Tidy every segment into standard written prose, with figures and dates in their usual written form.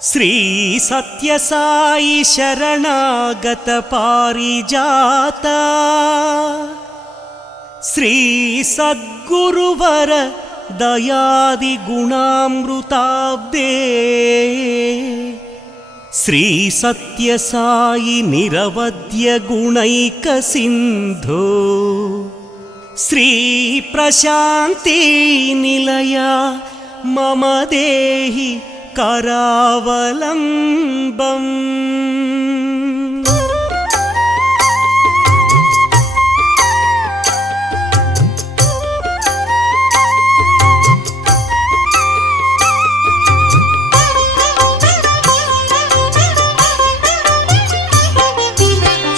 श्री सत्य साई शरणागत पारिजाता श्री सद्गुरुवर दयादि गुणामृताब्दे श्री सत्य साई निरवध्य गुणैक सिंधु श्री प्रशांति निलया मम देहि करावलंबम्।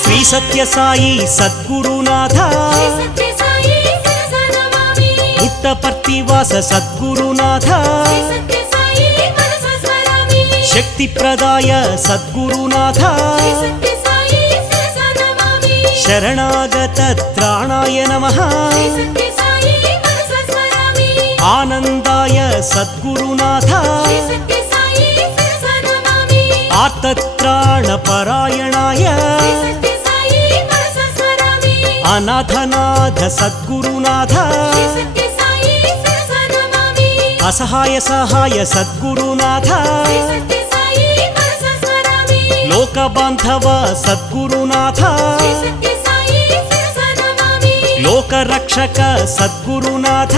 श्री सत्य साई सद्गुरुनाथ पुट्टपर्तिवास सद्गुरुनाथ शक्ति प्रदाय सद्गुरुनाथ शरणागत त्राणाय नमः आनंदाय सद्गुरुनाथ आर्तत्राणपरायणाय अनाथनाथ सद्गुरुनाथ असहाय सहाय सद्गुरुनाथ लोकबांधव सद्गुरुनाथ लोकरक्षक सद्गुरुनाथ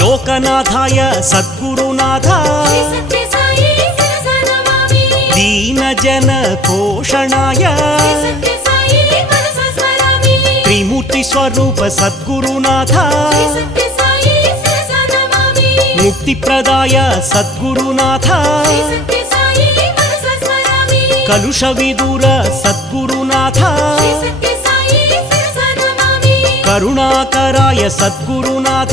लोकनाथाय सद्गुरुनाथ दीन जन पोषणाय त्रिमूर्ति स्वरूप सद्गुरुनाथ मुक्ति प्रदाय सद्गुरुनाथ कलुष विदूर सद्गुरुनाथ करुणाकराय सद्गुरुनाथ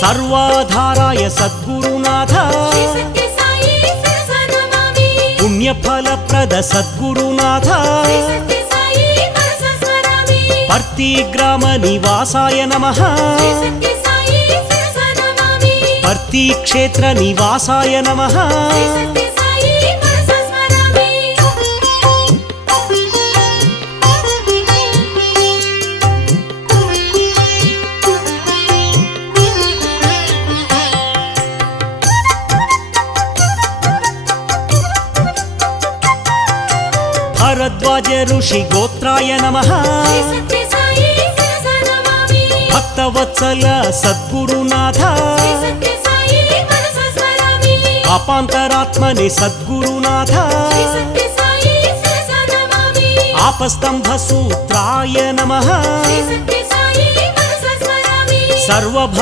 सर्वाधाराय सद्गुरुनाथ पुण्यफलप्रद सद्गुरुनाथ पर्तिग्राम निवासाय नमः पर्तिक्षेत्र निवासाय नमः भरद्वाज ऋषि गोत्राय नमः भक्तवत्सल सद्गुरुनाथ अपान्तरात्मने सद्गुरुनाथ आपस्तंभसूत्राय नमः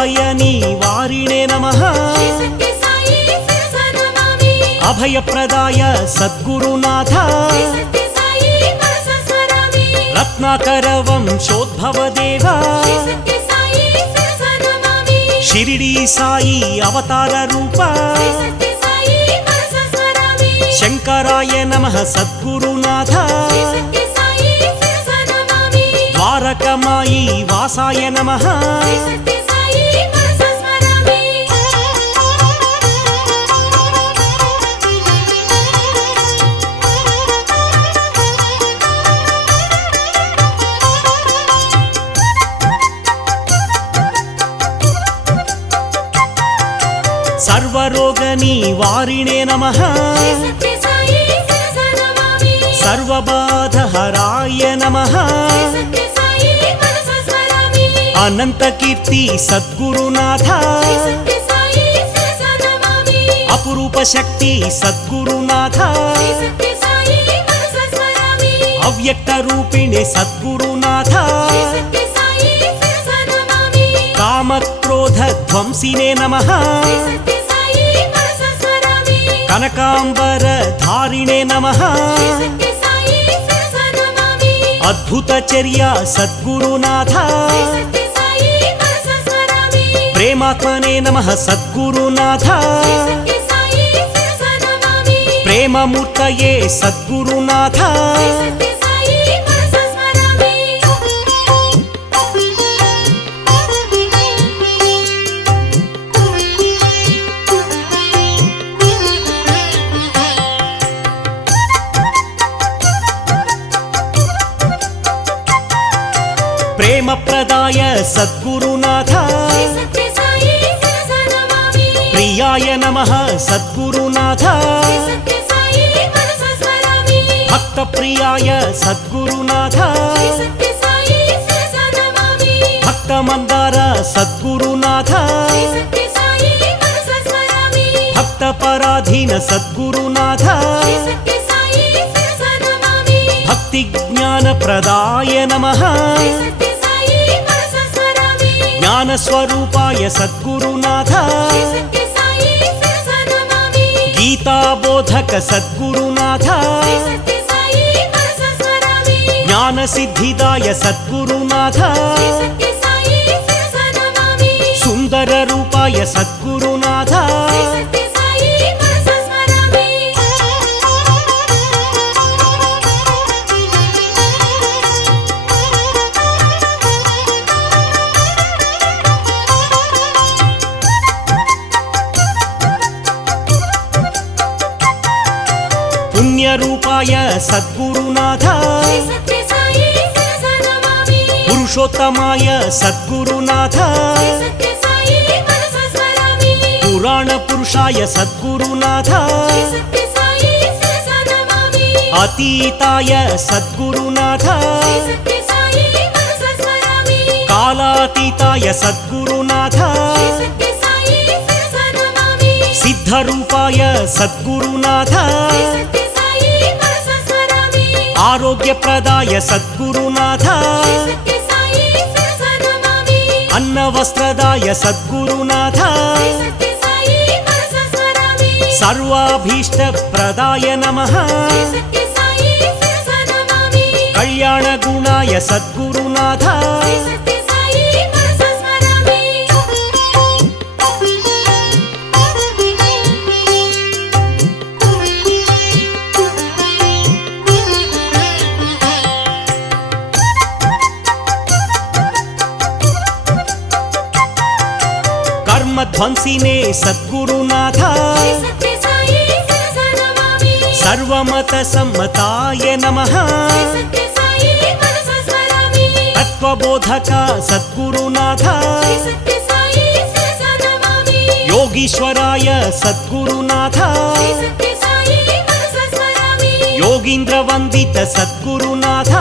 सर्वभयनिवारिणे नमः अभयप्रदाय सद्गुरुनाथ रत्नाकर वंशोद्भव देवा शिरडी साई अवतार रूपा शंकराय नमः सद्गुरुनाथ द्वारकमायी वासाय नमः सर्वरोगनिवारिणे नमः सर्वबाधहराय नमः अनंतकीर्ति सद्गुरुनाथ अपरूप शक्ति सद्गुरुनाथ अव्यक्त रूपिणे सद्गुरुनाथ कामक्रोध ध्वंसिने नमः कनकांबर धारिणे नमः अद्भुत चर्या सद्गुरुनाथ ప్రేమాత్మనే నమః సద్గురునాథ ప్రేమమూర్తయే సద్గురునాథ ప్రేమ ప్రదాయ సద్గురునాథ ప్రియాయ నమః సద్గురునాథ భక్త ప్రియాయ సద్గురునాథ భక్త మందార సద్గురునాథ భక్త పరాధీన సద్గురునాథ భక్తి జ్ఞాన ప్రదాయ నమః జ్ఞాన స్వరూపాయ సద్గురునాథ గీతా బోధక సద్గురునాథ జ్ఞాన సిద్ధిదాయ సద్గురునాథ సుందర రూపాయ సద్గురునాథ పుణ్యరూపాయ సద్గురునాథ పురుషోత్తమాయ సద్గురునాథ పురాణ పురుషాయ సద్గురునాథ అతీతాయ సద్గురునాథ కాలాతీతాయ సద్గురునాథ సిద్ధరూపాయ సద్గురునాథ ఆరోగ్యప్రదాయ సద్గురునాథ అన్నవస్త్రదాయ సద్గురునాథ సర్వాభీష్టప్రదాయ నమః కళ్యాణగుణాయ సద్గురునాథ కర్మధ్వంసినే సద్గురునాథ సర్వమత సమ్మతాయ నమః తత్వబోధక సద్గురునాథ యోగీశ్వరాయ సద్గురునాథ యోగీంద్రవందిత సద్గురునాథ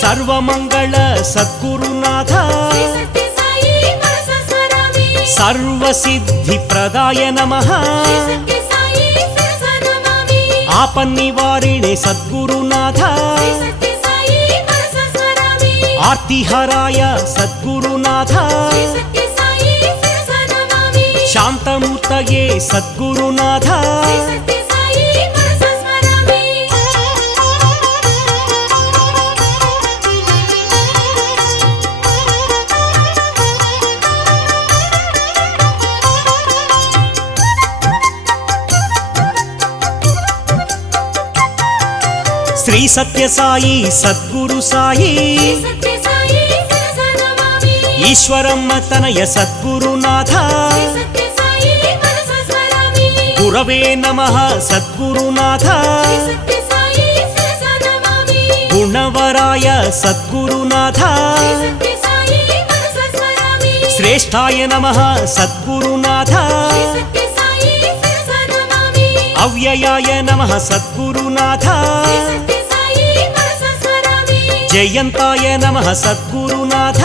సర్వమంగళ సద్గురునాథ సర్వసిద్ధి ప్రదాయ నమః ఆపన్నివారిణే సద్గురునాథ ఆర్తిహరాయ సద్గురునాథ శాంతమూర్తయే సద్గురునాథ శ్రీ సత్యసాయి సద్గురు సాయి ఈశ్వరమ్మ తనయ సద్గురునాథ గురవే నమః సద్గురునాథ గుణవరాయ సద్గురునాథ శ్రేష్ఠాయ నమః సద్గురునాథ అవ్యయాయ నమః సద్గురునాథ జయంతాయ నమః సద్గురునాథ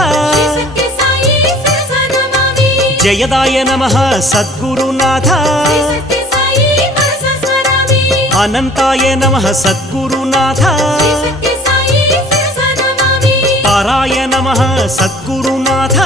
జయదాయ నమః సద్గురునాథ అనంతాయ నమః సద్గురునాథ పరాయ నమః సద్గురునాథ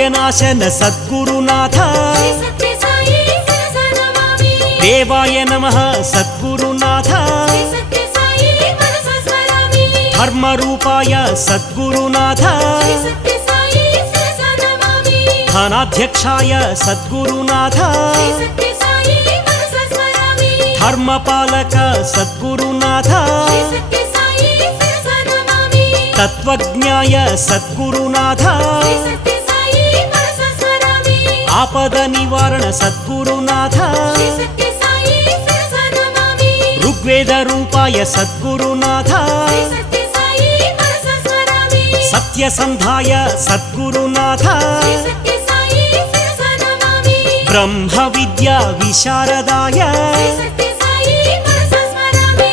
दारिद्र्यनाशन सद्गुरुनाथ श्री सत्य साई शिरसा नमामि देवाय नमः सद्गुरुनाथ श्री सत्य साई मनसा स्मरामि धर्मरूपाय सद्गुरुनाथ श्री सत्य साई शिरसा नमामि धनाध्यक्षाय सद्गुरुनाथ श्री सत्य साई मनसा स्मरामि धर्मपालक सद्गुरुनाथ श्री सत्य साई शिरसा नमामि तत्त्वज्ञाय सद्गुरुनाथ श्री सत्य साई मनसा स्मरामि आपद निवारण सद्गुरुनाथ श्री सत्य साई शिरसा नमामि ऋग्वेद रूपाय सद्गुरुनाथ श्री सत्य साई मनसा स्मरामि सत्यसन्धाय सद्गुरुनाथ श्री सत्य साई शिरसा नमामि ब्रह्म विद्या विशारदाय श्री सत्य साई मनसा स्मरामि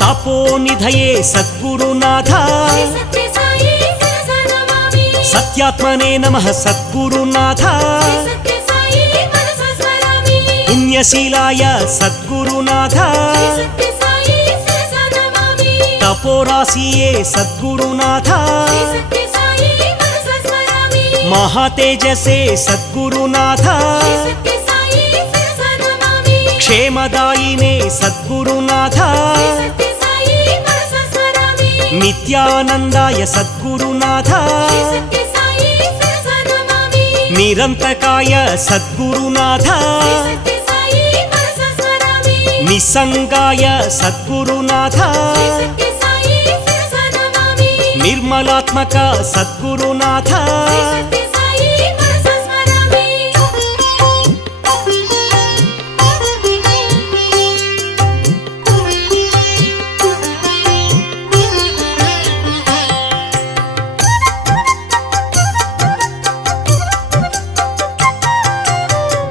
तपोनिधये सद्गुरुनाथ श्री सत्य साई शिरसा नमामि सत्यात्मने नमः सद्गुरुनाथ श्री सत्य साई मनसा स्मरामि पुण्यशीलाय सद्गुरुनाथ श्री सत्य साई शिरसा नमामि तपोराशिये सद्गुरुनाथ श्री सत्य साई मनसा स्मरामि महातेजसे सद्गुरुनाथ श्री सत्य साई शिरसा नमामि क्षेमदायिने सद्गुरुनाथ श्री सत्य साई मनसा स्मरामि नित्यानन्दाय सद्गुरुनाथ श्री सत्य साई शिरसा नमामि निरन्तकाय सद्गुरुनाथ श्री सत्य साई मनसा स्मरामि निस्सङ्गाय सद्गुरुनाथ श्री सत्य साई शिरसा नमामि निर्मलात्मक सद्गुरुनाथ श्री सत्य साई मनसा स्मरामि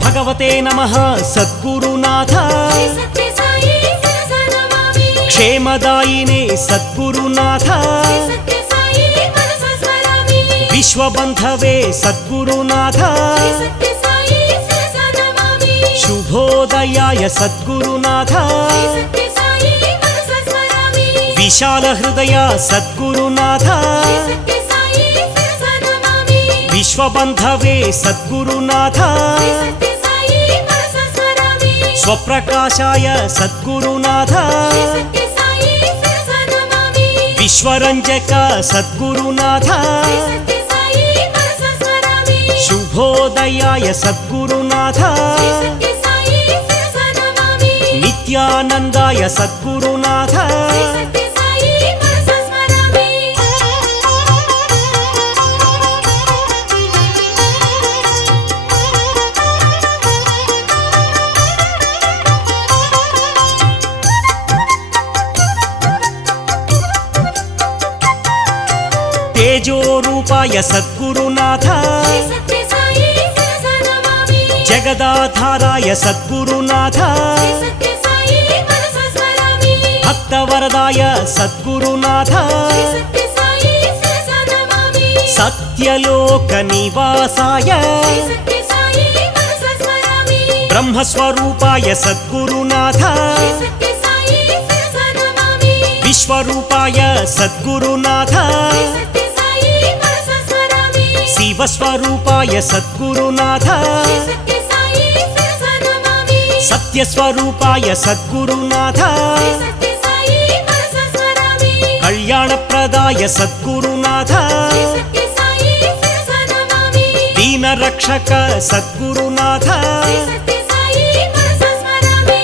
भगवते नमः सद्गुरुनाथ श्री सत्य साई शिरसा नमामि क्षेमदायिने सद्गुरुनाथ श्री सत्य साई मनसा स्मरामि विश्वबन्धवे सद्गुरुनाथ श्री सत्य साई शिरसा नमामि शुभोदयाय सद्गुरुनाथ श्री सत्य साई मनसा स्मरामि विशालहृदय सद्गुरुनाथ श्री सत्य साई शिरसा नमामि विश्वबन्धवे सद्गुरुनाथ श्री सत्य साई मनसा स्मरामि स्वप्रकाशाय सद्गुरुनाथ श्री सत्य साई शिरसा नमामि विश्वरञ्जक सद्गुरुनाथ श्री सत्य साई मनसा स्मरामि शुभोदयाय सद्गुरुनाथ श्री सत्य साई शिरसा नमामि नित्यानन्दाय सद्गुरुनाथ श्री सत्य साई मनसा स्मरामि तेजोरूपाय सद्गुरुनाथ श्री सत्य साई शिरसा नमामि जगदाधाराय सद्गुरुनाथ श्री सत्य साई मनसा स्मरामि भक्तवरदाय सद्गुरुनाथ श्री सत्य साई शिरसा नमामि सत्यलोकनिवासाय श्री सत्य साई मनसा स्मरामि ब्रह्मस्वरूपाय सद्गुरुनाथ श्री सत्य साई शिरसा नमामि विश्वरूपाय सद्गुरुनाथ श्री सत्य साई मनसा स्मरामि शिवस्वरूपाय सद्गुरुनाथ श्री सत्य साई शिरसा नमामि सत्यस्वरूपाय सद्गुरुनाथ श्री सत्य साई मनसा स्मरामि कल्याणप्रदाय सद्गुरुनाथ श्री सत्य साई शिरसा नमामि दीनरक्षक सद्गुरुनाथ श्री सत्य साई मनसा स्मरामि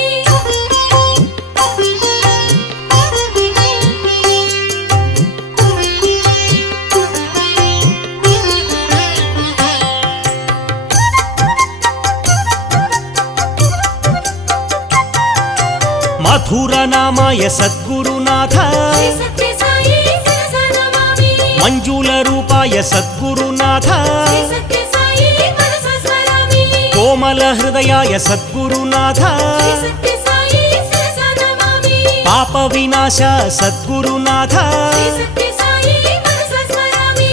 मधुरनामाय सद्गुरुनाथ श्री सत्य साई शिरसा नमामि मञ्जुलरूपाय सद्गुरुनाथ श्री सत्य साई मनसा स्मरामि कोमलहृदयाय सद्गुरुनाथ श्री सत्य साई शिरसा नमामि पापविनाश सद्गुरुनाथ श्री सत्य साई मनसा स्मरामि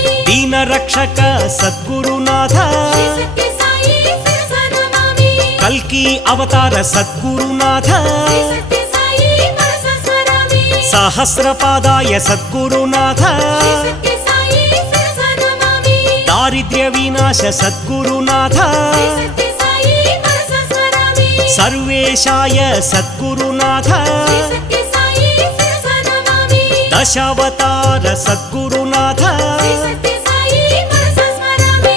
దీన రక్షక సద్గురునాథ శ్రీ సత్య సాయి శిరస నమామి కల్కి అవతార సద్గురునాథ శ్రీ సత్య సాయి మనస స్మరామి సహస్రపాదాయ సద్గురునాథ శ్రీ సత్య సాయి శిరస నమామి దారిద్ర్య వినాశ సద్గురునాథ శ్రీ సత్య సాయి మనస స్మరామి సర్వేశాయ సద్గురునాథ శ్రీ సత్య సాయి శిరస నమామి దశావతార సద్గురునాథ శ్రీ సత్య సాయి మనస స్మరామి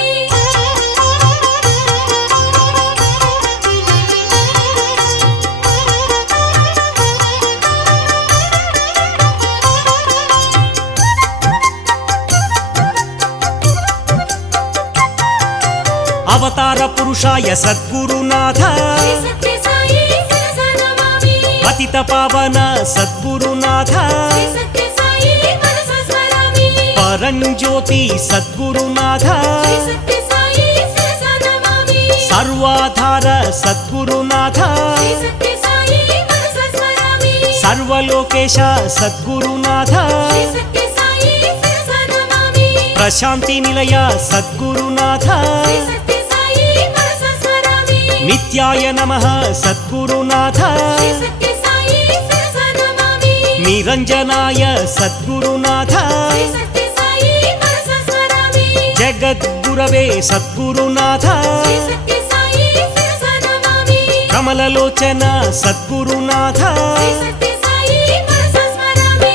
అవతార పురుషాయ సద్గురునాథ శ్రీ సత్య సాయి శిరస నమామి పతిత పావన సద్గురునాథ శ్రీ సత్య సాయి మనస స్మరామి పరంజ్యోతి సద్గురునాథ శ్రీ సత్య సాయి శిరస నమామి సర్వాధార సద్గురునాథ శ్రీ సత్య సాయి మనస స్మరామి సర్వలోకేశ సద్గురునాథ శ్రీ సత్య సాయి శిరస నమామి ప్రశాంతి నిలయ సద్గురునాథ శ్రీ సత్య సాయి మనస స్మరామి నిత్యాయ నమః సద్గురునాథ శ్రీ సత్య సాయి శిరస నమామి నిరంజనాయ సద్గురునాథ శ్రీ సత్య సాయి మనస స్మరామి జగద్గురవే సద్గురునాథ శ్రీ సత్య సాయి శిరస నమామి కమలలోచన సద్గురునాథ శ్రీ సత్య సాయి మనస స్మరామి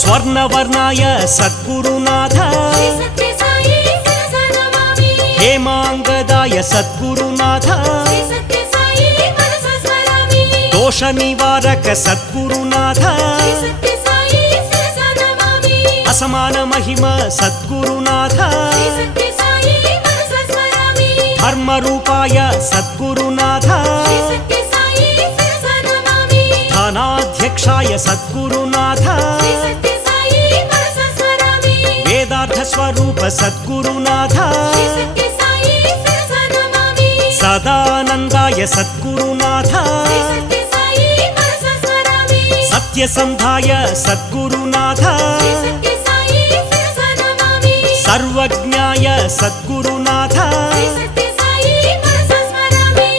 స్వర్ణవర్ణాయ సద్గురునాథ శ్రీ సత్య సాయి శిరస నమామి హేమాంగదాయ సద్గురునాథ శ్రీ సత్య సాయి మనస స్మరామి దోష నివారక సద్గురునాథ శ్రీ సత్య సాయి శిరస నమామి అసమాన మహిమ సద్గురునాథ శ్రీ సత్య సాయి మనస స్మరామి ధర్మ రూపాయ సద్గురునాథ శ్రీ సత్య సాయి శిరస నమామి ధనాధ్యక్షాయ సద్గురునాథ శ్రీ సత్య సాయి మనస స్మరామి వేదార్థ స్వరూప సద్గురునాథ శ్రీ సత్య సాయి శిరస నమామి సదానందాయ సద్గురునాథ శ్రీ సత్య సాయి మనస స్మరామి సత్యసంధాయ సద్గురునాథ శ్రీ సత్య సాయి శిరస నమామి సర్వజ్ఞాయ సద్గురునాథ శ్రీ సత్య సాయి మనస స్మరామి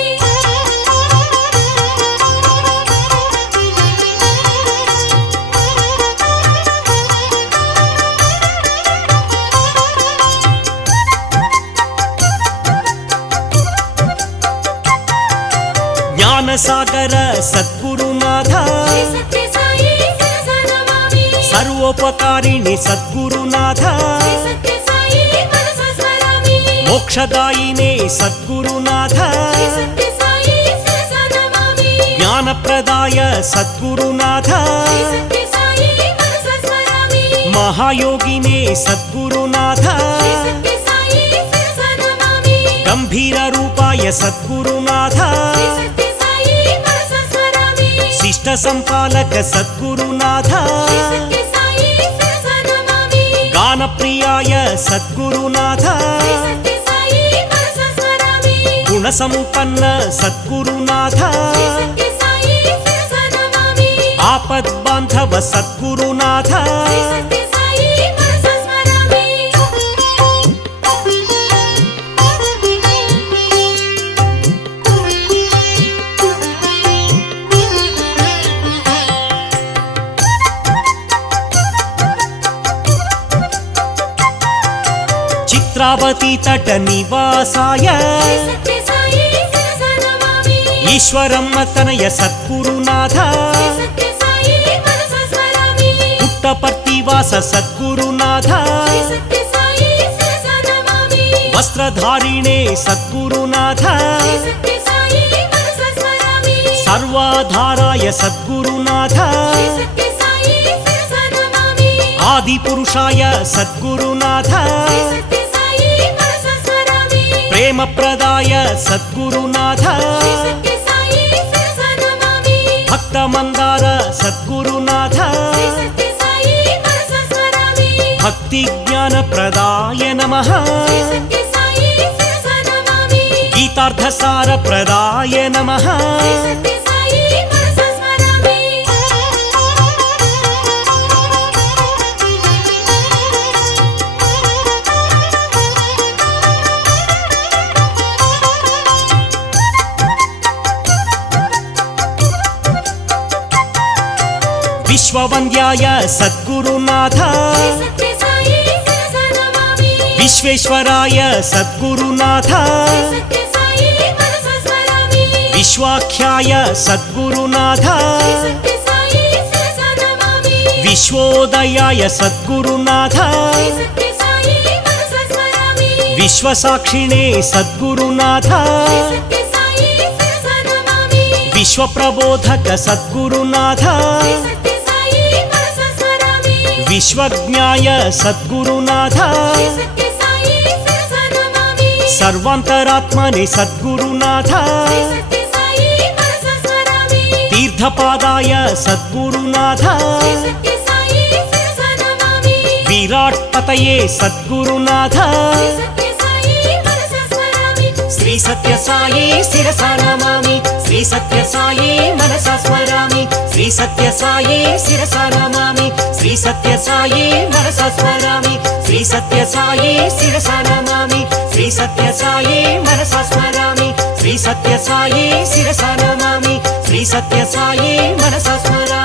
జ్ఞానసాగర సద్గురునాథ శ్రీ సత్య సాయి శిరస నమామి సర్వోపకారిణి సద్గురునాథ శ్రీ సత్య సాయి మనస స్మరామి మోక్షదాయినే సద్గురునాథ శ్రీ సత్య సాయి శిరస నమామి జ్ఞానప్రదాయ సద్గురునాథ శ్రీ సత్య సాయి మనస స్మరామి మహాయోగినే సద్గురునాథ శ్రీ సత్య సాయి శిరస నమామి గంభీర రూపాయ సద్గురునాథ శ్రీ సత్య సాయి మనస స్మరామి శిష్ట సంపాలక సద్గురునాథ శ్రీ సత్య సాయి శిరస నమామి గానప్రియాయ సద్గురునాథ శ్రీ సత్య సాయి మనస స్మరామి గుణసంపన్న సద్గురునాథ శ్రీ సత్య సాయి శిరస నమామి ఆపద్బాంధవ సద్గురునాథ శ్రీ సత్య సాయి మనస స్మరామి చిత్రావతి తట నివాసాయ శ్రీ సత్య సాయి శిరస నమామి ఈశ్వరమ్మ తనయ సద్గురునాథ శ్రీ సత్య సాయి మనస స్మరామి పుట్టపర్తివాస సద్గురునాథ శ్రీ సత్య సాయి శిరస నమామి వస్త్రధారిణే సద్గురునాథ శ్రీ సత్య సాయి మనస స్మరామి సర్వాధారాయ సద్గురునాథ శ్రీ సత్య సాయి శిరస నమామి ఆది పురుషాయ సద్గురునాథ శ్రీ సత్య సాయి మనస స్మరామి ప్రేమప్రదాయ సద్గురునాథ శ్రీ సత్య సాయి శిరస నమామి భక్తమందార సద్గురునాథ శ్రీ సత్య సాయి మనస స్మరామి భక్తి జ్ఞాన ప్రదాయ నమః శ్రీ సత్య సాయి శిరసా నమామి గీతార్థసార ప్రదాయ నమః శ్రీ సత్య సాయి మనసా స్మరామి విశ్వవంద్యాయ సద్గురునాథ శ్రీ సత్య సాయి శిరసా నమామి విశ్వేశ్వరాయ సద్గురునాథ శ్రీ సత్య సాయి మనసా స్మరామి విశ్వాఖ్యాయ సద్గురునాథ శ్రీ సత్య సాయి శిరసా నమామి విశ్వోదయాయ సద్గురునాథ శ్రీ సత్య సాయి మనసా స్మరామి విశ్వసాక్షిణే సద్గురునాథ శ్రీ సత్య సాయి శిరసా నమామి విశ్వప్రబోధక సద్గురునాథ శ్రీ సత్య సాయి మనసా స్మరామి విశ్వజ్ఞాయ సద్గురునాథ శ్రీ సత్య సాయి శిరసా నమామి సర్వాంతరాత్మనే సద్గురునాథ శ్రీ సత్య సాయి మనసా స్మరామి తీర్థపాదాయ సద్గురునాథ శ్రీ సత్య సాయి శిరసా నమామి విరాట్ పతయే సద్గురునాథ శ్రీ సత్య సాయి మనసా స్మరామి శ్రీ సత్య సాయి శిరసా నమామి శ్రీ సత్య సాయి మనసా స్మరామి శ్రీ సత్య సాయి శిరసా నమామి శ్రీ సత్య సాయి మనసా స్మరామి శ్రీ సత్య సాయి శిరసా నమామి శ్రీ సత్య సాయి మనసా స్మరామి శ్రీ సత్య సాయి శిరసా నమామి శ్రీ సత్య సాయి మనసా స్మరామి